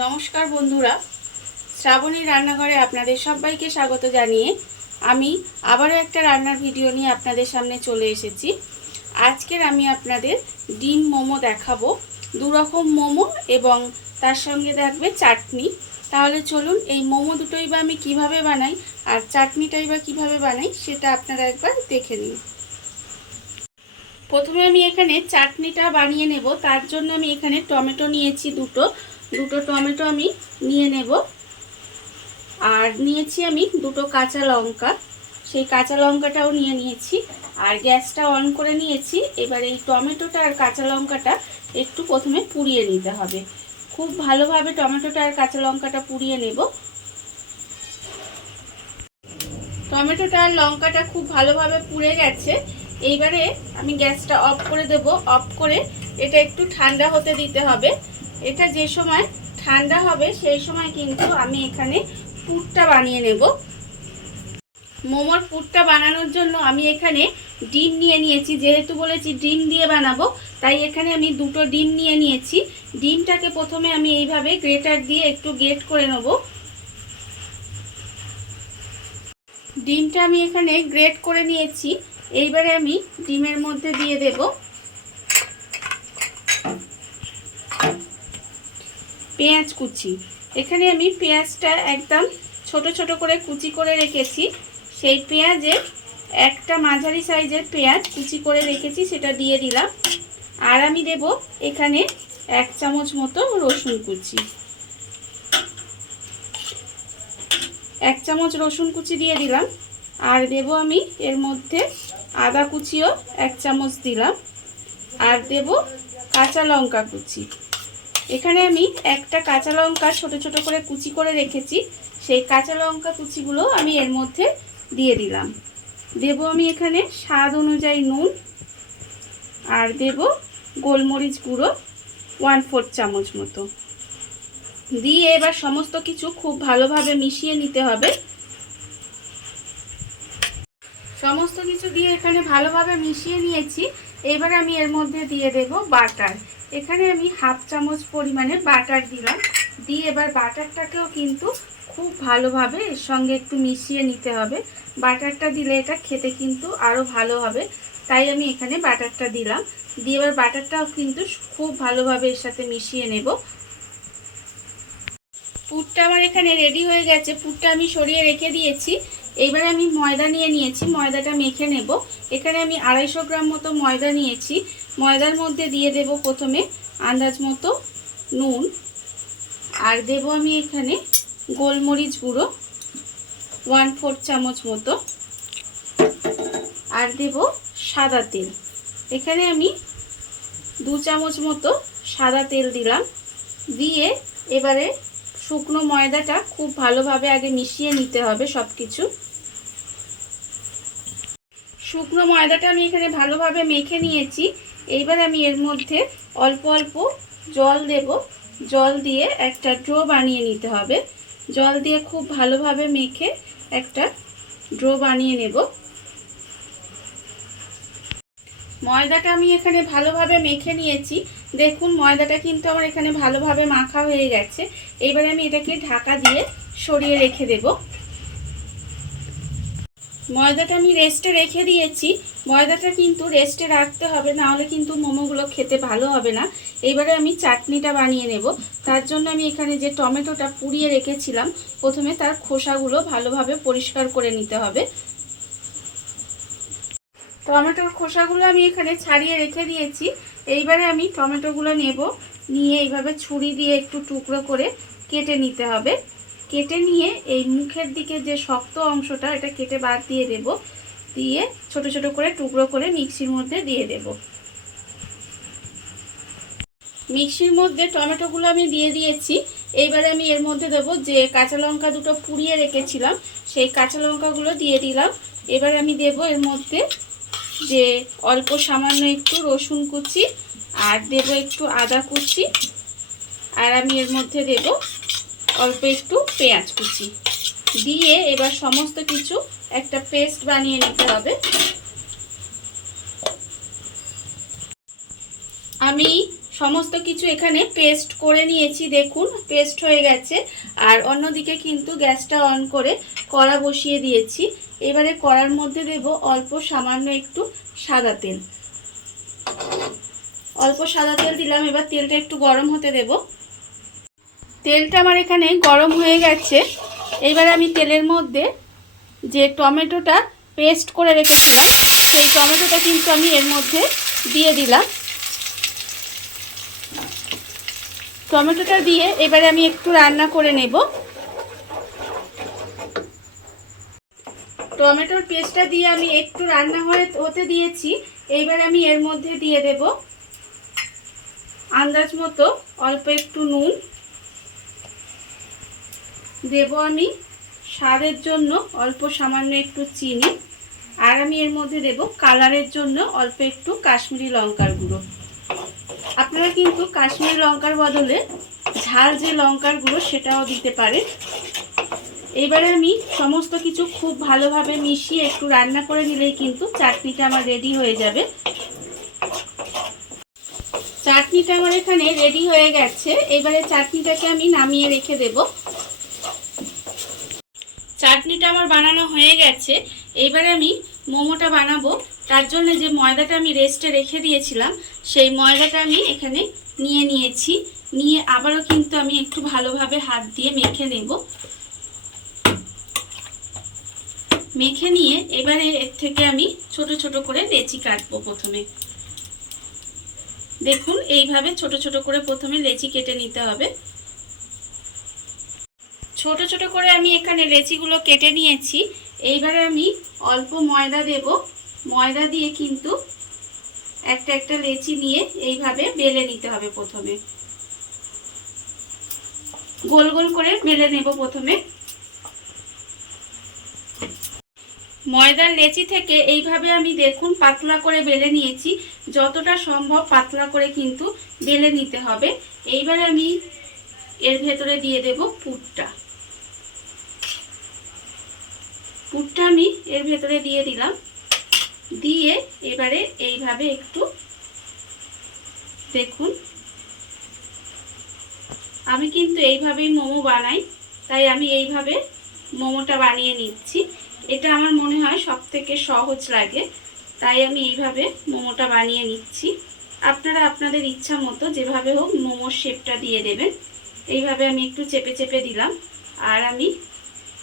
নমস্কার বন্ধুরা, শ্রাবণী রান্নাঘরে আপনাদের সবাইকে স্বাগত জানিয়ে আমি আবারও একটা রান্নার ভিডিও নিয়ে আপনাদের সামনে চলে এসেছি। আজকের আমি আপনাদের ডিম মোমো দেখাবো। দু রকম মোমো এবং তার সঙ্গে থাকবে চাটনি। তাহলে চলুন এই মোমো দুটোই বা আমি কিভাবে বানাই আর চাটনিটাই বা কিভাবে বানাই সেটা আপনারা একবার দেখে নিন। প্রথমে আমি এখানে চাটনিটা বানিয়ে নেব। তার জন্য আমি এখানে টমেটো নিয়েছি দুটো টমেটো আমি নিয়ে নেব। আর নিয়েছি আমি দুটো কাঁচা লঙ্কা, সেই কাঁচা লঙ্কাটাও নিয়ে নিয়েছি। আর গ্যাসটা অন করে নিয়েছি। এবার এই টমেটোটা আর কাঁচা লঙ্কাটা একটু প্রথমে পুড়িয়ে নিতে হবে। খুব ভালোভাবে টমেটোটা আর কাঁচা লঙ্কাটা পুড়িয়ে নেব। টমেটোটা আর লঙ্কাটা খুব ভালোভাবে পুড়ে গেছে। এইবারে আমি গ্যাসটা অফ করে দেব। অফ করে এটা একটু ঠান্ডা হতে দিতে হবে। এটা যে সময় ঠান্ডা হবে সেই সময় কিন্তু আমি এখানে পুরটা বানিয়ে নেব। মোমোর পুরটা বানানোর জন্য আমি এখানে ডিম নিয়ে নিয়েছি। যেহেতু বলেছি ডিম দিয়ে বানাবো, তাই এখানে আমি দুটো ডিম নিয়ে নিয়েছি। ডিমটাকে প্রথমে আমি এইভাবে গ্রেটার দিয়ে একটু গ্রেট করে নেব। ডিমটা আমি এখানে গ্রেট করে নিয়েছি। এইবারে আমি ডিমের মধ্যে দিয়ে দেব পেঁয়াজ কুচি। এখানে আমি পেঁয়াজটা একদম ছোট ছোট করে কুচি করে রেখেছি। সেই পেঁয়াজে একটা মাঝারি সাইজের পেঁয়াজ কুচি করে রেখেছি, সেটা দিয়ে দিলাম। আর আমি দেব এখানে 1 চামচ মতো রসুন কুচি। 1 চামচ রসুন কুচি দিয়ে দিলাম। আর দেব আমি এর মধ্যে আদা কুচিও 1 চামচ দিলাম। আর দেব কাঁচা লঙ্কা কুচি। এখানে আমি একটা কাঁচা লঙ্কা ছোট ছোট করে কুচি করে রেখেছি, সেই কাঁচা লঙ্কা কুচিগুলো আমি এর মধ্যে দিয়ে দিলাম। দেব আমি এখানে স্বাদ অনুযায়ী নুন। আর দেব গোলমরিচ গুঁড়ো 1/4 চামচ মতো দিয়ে এবার সমস্ত কিছু খুব ভালোভাবে মিশিয়ে নিতে হবে। সমস্ত কিছু দিয়ে এখানে ভালোভাবে মিশিয়ে নিয়েছি। এবার আমি এর মধ্যে দিয়ে দেব বাটার। এখানে আমি 1/2 চামচ পরিমাণে বাটার দিলাম। দিয়ে এবার বাটারটাকেও কিন্তু খুব ভালোভাবে এর সঙ্গে একটু মিশিয়ে নিতে হবে। বাটারটা দিলে এটা খেতে কিন্তু আরও ভালো হবে, তাই আমি এখানে বাটারটা দিলাম। দিয়ে এবার বাটারটাও কিন্তু খুব ভালোভাবে এর সাথে মিশিয়ে নেব। পুরটা আমার এখানে রেডি হয়ে গেছে। পুরটা আমি সরিয়ে রেখে দিয়েছি। এইবার আমি ময়দা নিয়ে নিয়েছি, ময়দাটা মেখে নেব। এখানে আমি 250 গ্রাম মতো ময়দা নিয়েছি। ময়দার মধ্যে দিয়ে দেব প্রথমে আন্দাজ মতো নুন। আর দেব আমি এখানে গোলমরিচ গুঁড়ো 1/4 চামচ মতো। আর দেব সাদা তেল। এখানে আমি 2 চামচ মতো সাদা তেল দিলাম। দিয়ে এবারে শুকনো ময়দাটা খুব ভালোভাবে আগে মিশিয়ে নিতে হবে সব কিছু। শুকনো ময়দাটা আমি এখানে ভালোভাবে মেখে নিয়েছি। এইবার আমি এর মধ্যে অল্প অল্প জল দেব। জল দিয়ে একটা ডো বানিয়ে নিতে হবে। জল দিয়ে খুব ভালোভাবে মেখে একটা ডো বানিয়ে নেব। ময়দাটা আমি এখানে ভালোভাবে মেখে নিয়েছি। দেখুন ময়দাটা কিন্তু আমার এখানে ভালোভাবে মাখা হয়ে গেছে। এবারে আমি এটাকে ঢাকা দিয়ে সরিয়ে রেখে দেব। ময়দাটা আমি রেস্টে রেখে দিয়েছি। ময়দাটা কিন্তু রেস্টে রাখতে হবে, না হলে কিন্তু মোমোগুলো খেতে ভালো হবে না। এবারে আমি চাটনিটা বানিয়ে নেব। তার জন্য আমি এখানে যে টমেটোটা পুড়িয়ে রেখেছিলাম, প্রথমে তার খোসাগুলো ভালোভাবে পরিষ্কার করে নিতে হবে। টমেটোর খোসাগুলো আমি এখানে ছাড়িয়ে রেখে দিয়েছি। এইবারে আমি টমেটোগুলো নেব। নিয়ে এইভাবে ছুরি দিয়ে একটু টুকরো করে কেটে নিতে হবে। কেটে নিয়ে এই মুখের দিকে যে শক্ত অংশটা, এটা কেটে বাদ দিয়ে দেব। দিয়ে ছোট ছোট করে টুকরো করে মিক্সির মধ্যে দিয়ে দেব। মিক্সির মধ্যে টমেটোগুলো আমি দিয়ে দিয়েছি। এইবারে আমি এর মধ্যে দেব যে কাঁচা লঙ্কা দুটো পুড়িয়ে রেখেছিলাম, সেই কাঁচা লঙ্কাগুলো দিয়ে দিলাম। এবার আমি দেব এর মধ্যে যে অল্প সামান্য একটু রসুন কুচি। আর দেব একটু আদা কুচি। আর আমি এর মধ্যে দেব অল্প একটু পেঁয়াজ কুচি। দিয়ে এবার সমস্ত কিছু একটা পেস্ট বানিয়ে নিতে হবে। আমি সমস্ত কিছু এখানে পেস্ট করে নিয়েছি, দেখুন পেস্ট হয়ে গেছে। আর অন্যদিকে কিন্তু গ্যাসটা অন করে কড়া বসিয়ে দিয়েছি। এবারে কড়ার মধ্যে দেব অল্প সামান্য একটু সাদা তেল। অল্প সাদা তেল দিলাম। এবার তেলটা একটু গরম হতে দেব। তেলটা আমার এখানে গরম হয়ে গেছে। এইবার আমি তেলের মধ্যে যে টমেটোটা পেস্ট করে রেখেছিলাম সেই টমেটোটা কিন্তু আমি এর মধ্যে দিয়ে দিলাম। টমেটোটা দিয়ে এবারে আমি একটু রান্না করে নেব। টমেটোর পেস্টটা দিয়ে আমি একটু রান্না হতে দিয়েছি। এইবারে আমি এর মধ্যে দিয়ে দেব আন্দাজ মতো অল্প একটু নুন দেব, আমি স্বাদের জন্য অল্প সামান্য একটু চিনি, আর আমি এর মধ্যে দেব কালারের জন্য অল্প একটু কাশ্মীরি লঙ্কার গুঁড়ো। আপনারা কিন্তু কাশ্মীরি লঙ্কার বদলে ঝাল যে লঙ্কার গুঁড়ো সেটাও দিতে পারেন। এবারে আমি সমস্ত কিছু খুব ভালোভাবে মিশিয়ে একটু রান্না করে নিলেই কিন্তু চাটনিটা আমার রেডি হয়ে যাবে। চাটনিটা আমার এখানে রেডি হয়ে গেছে। এবারে চাটনিটাকে আমি নামিয়ে রেখে দেব। চাটনিটা আমার বানানো হয়ে গেছে। এবারে আমি মোমোটা বানাবো। তার জন্য যে ময়দাটা আমি রেস্টে রেখে দিয়েছিলাম সেই ময়দাটা আমি এখানে নিয়ে নিয়েছি। নিয়ে আবারও কিন্তু আমি একটু ভালোভাবে হাত দিয়ে মেখে নেব। মেখে নিয়ে এবারে এর থেকে আমি ছোট ছোট করে লেচি কাটবো। প্রথমে দেখুন এইভাবে ছোট ছোট করে প্রথমে লেচি কেটে নিতে হবে। ছোট ছোট করে আমি এখানে লেচিগুলো কেটে নিয়েছি। এইবারে আমি অল্প ময়দা দেব। ময়দা দিয়ে কিন্তু একটা একটা লেচি নিয়ে এইভাবে বেলে নিতে হবে। প্রথমে গোল গোল করে বেলে নেব। প্রথমে ময়দার লেচি থেকে এইভাবে আমি দেখুন পাতলা করে বেলে নিয়েছি। যতটা সম্ভব পাতলা করে কিন্তু বেলে নিতে হবে। এইবারে আমি এর ভেতরে দিয়ে দেব পুরটা। পুরটা আমি এর ভেতরে দিয়ে দিলাম। দিয়ে এবারে এইভাবে একটু দেখুন, আমি কিন্তু এইভাবেই মোমো বানাই, তাই আমি এইভাবে মোমোটা বানিয়ে নিচ্ছি। এটা আমার মনে হয় সবথেকে সহজ লাগে, তাই আমি এইভাবে মোমোটা বানিয়ে নিচ্ছি। আপনারা আপনাদের ইচ্ছা মতো যেভাবে হোক মোমোর শেপটা দিয়ে দেবেন। এইভাবে আমি একটু চেপে চেপে দিলাম। আর আমি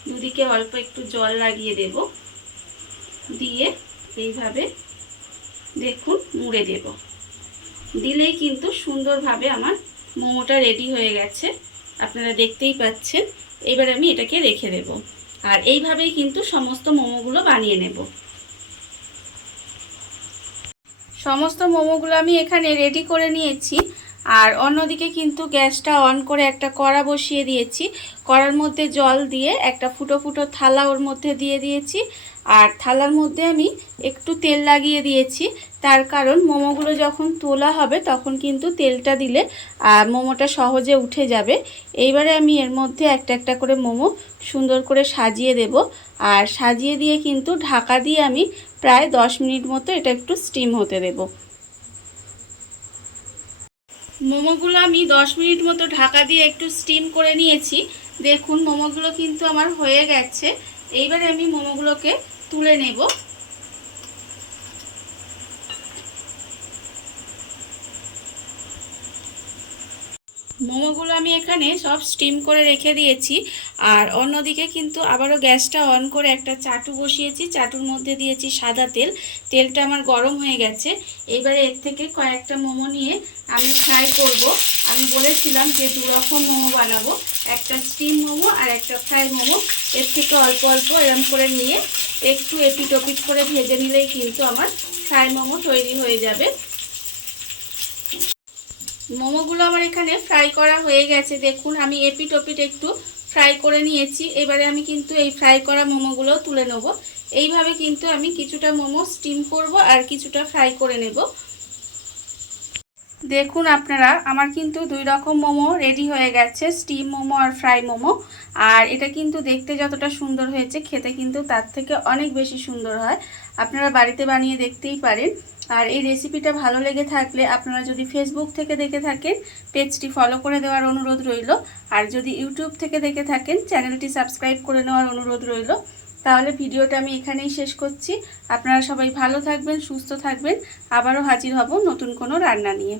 দুদিকে অল্প একটু জল লাগিয়ে দেব। দিয়ে এইভাবে দেখুন মুড়ে দেব। দিলেই কিন্তু সুন্দরভাবে আমার মোমোটা রেডি হয়ে গেছে, আপনারা দেখতেই পাচ্ছেন। এবার আমি এটাকে রেখে দেব। আর এইভাবেই কিন্তু সমস্ত মোমোগুলো বানিয়ে নেব। সমস্ত মোমোগুলো আমি এখানে রেডি করে নিয়েছি। আর অন্যদিকে কিন্তু গ্যাসটা অন করে একটা কড়া বসিয়ে দিয়েছি। কড়ার মধ্যে জল দিয়ে একটা ফুটো ফুটো থালা ওর মধ্যে দিয়ে দিয়েছি। আর থালার মধ্যে আমি একটু তেল লাগিয়ে দিয়েছি, তার কারণ মোমোগুলো যখন তোলা হবে তখন কিন্তু তেলটা দিলে মোমোটা সহজে উঠে যাবে। এইবারে আমি এর মধ্যে একটা একটা করে মোমো সুন্দর করে সাজিয়ে দেব। আর সাজিয়ে দিয়ে কিন্তু ঢাকা দিয়ে আমি প্রায় 10 মিনিট মতো এটা একটু স্টিম হতে দেব। মোমোগুলো আমি 10 মিনিট মতো ঢাকা দিয়ে একটু স্টিম করে নিয়েছি। দেখুন মোমোগুলো কিন্তু আমার হয়ে গেছে। এইবারে আমি মোমোগুলোকে তুলে নেব। মোমোগুলো আমি এখানে সব স্টিম করে রেখে দিয়েছি। আর অন্যদিকে কিন্তু আবারও গ্যাসটা অন করে একটা চাটু বসিয়েছি। চাটুর মধ্যে দিয়েছি সাদা তেল। তেলটা আমার গরম হয়ে গেছে। এবারে এর থেকে কয়েকটা মোমো নিয়ে আমি ফ্রাই করব। আমি বলেছিলাম যে দুরকম মোমো বানাবো, একটা স্টিম মোমো আর একটা ফ্রাই মোমো। এর থেকে অল্প অল্প এরম করে নিয়ে একটু এপিট ওপিট করে ভেজে নিলেই কিন্তু আমার ফ্রাই মোমো তৈরি হয়ে যাবে। মোমোগুলো আমার এখানে ফ্রাই করা হয়ে গেছে। দেখুন আমি এপিট ওপিট একটু ফ্রাই করে নিয়েছি। এবারে আমি কিন্তু এই ফ্রাই করা মোমোগুলো তুলে নেব। এইভাবে কিন্তু আমি কিছুটা মোমো স্টিম করব আর কিছুটা ফ্রাই করে নেব। দেখুন আপনারা, আমার কিন্তু দুই রকম মোমো রেডি হয়ে গেছে, স্টিম মোমো আর ফ্রাই মোমো। আর এটা কিন্তু দেখতে যতটা সুন্দর হয়েছে, খেতে কিন্তু তার থেকে অনেক বেশি সুন্দর হয়। আপনারা বাড়িতে বানিয়ে দেখতেই পারেন। আর এই রেসিপিটা ভালো লেগে থাকলে আপনারা যদি ফেসবুক থেকে দেখে থাকেন, পেজটি ফলো করে দেওয়ার অনুরোধ রইল। আর যদি ইউটিউব থেকে দেখে থাকেন, চ্যানেলটি সাবস্ক্রাইব করে নেওয়ার অনুরোধ রইল। তাহলে ভিডিওটা আমি এখানেই শেষ করছি। আপনারা সবাই ভালো থাকবেন, সুস্থ থাকবেন। আবারও হাজির হব নতুন কোনো রান্না নিয়ে।